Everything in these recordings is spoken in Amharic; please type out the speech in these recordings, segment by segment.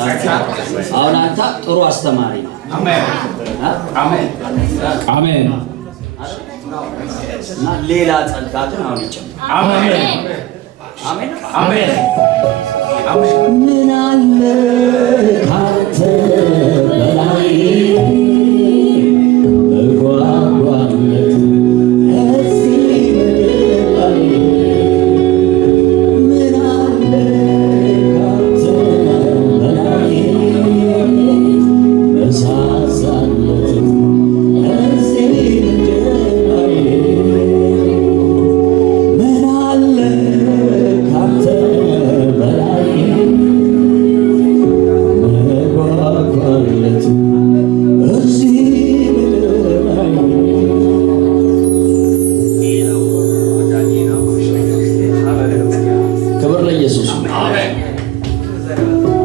አሁን አንተ ጥሩ አስተማሪ ነህ። አሜን አሜን አሜን። እና ሌላ ጸጋትን አሁን ይጨምር። አሜን አሜን አሜን ምን አለ ካንተ በላይ በጓጓነት እዚህ በላይ ምን አለ ካንተ በላይ በሳሳነት እዚህ በላይ ምን አለ ካንተ በላይ መጓጓለት እዚህ በላይ ክብር ለኢየሱስ።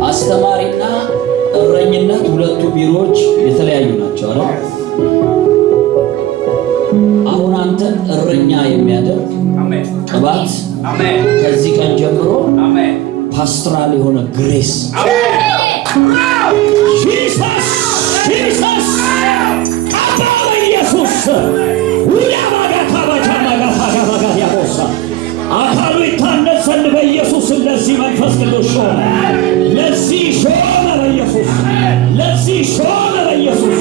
አስተማሪና እረኝነት ሁለቱ ቢሮዎች የተለያዩ ናቸው አይደል? አሁን አንተን እረኛ የሚያደርግ ቅባት ከዚህ ቀን ጀምሮ ፓስተራል የሆነ ግሬስ ጂሰስ ጂሰስ አባባ ኢየሱስ አካሉ ይታነጽ ዘንድ በኢየሱስ ለዚህ መንፈስ ቅዱስ ሾመ። ለዚህ ሾመ በኢየሱስ ለዚህ ሾመ በኢየሱስ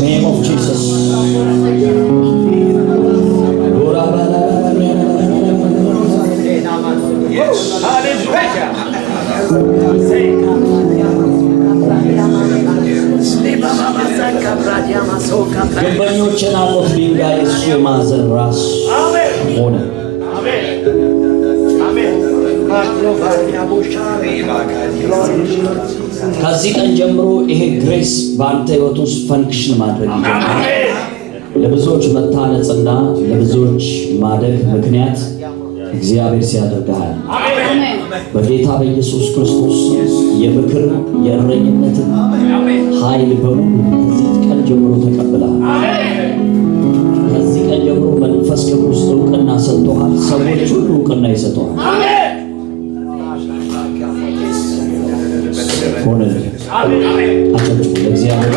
name of Jesus. ግንበኞችን አሞት ድንጋይ እሱ የማዕዘን ራስ ሆነ። ከዚህ ቀን ጀምሮ ይሄ ግሬስ በአንተ ህይወት ውስጥ ፈንክሽን ማድረግ ይጀምራል። ለብዙዎች መታነጽና ለብዙዎች ማደግ ምክንያት እግዚአብሔር ሲያደርግሃል። በጌታ በኢየሱስ ክርስቶስ የምክር የእረኝነትን ኃይል በሙሉ ከዚህ ቀን ጀምሮ ተቀብለሃል። ከዚህ ቀን ጀምሮ መንፈስ ቅዱስ እውቅና ሰጥቶሃል። ሰዎች ሁሉ እውቅና ይሰጠዋል። ሆነልህ። አጨብጭቡ ለእግዚአብሔር።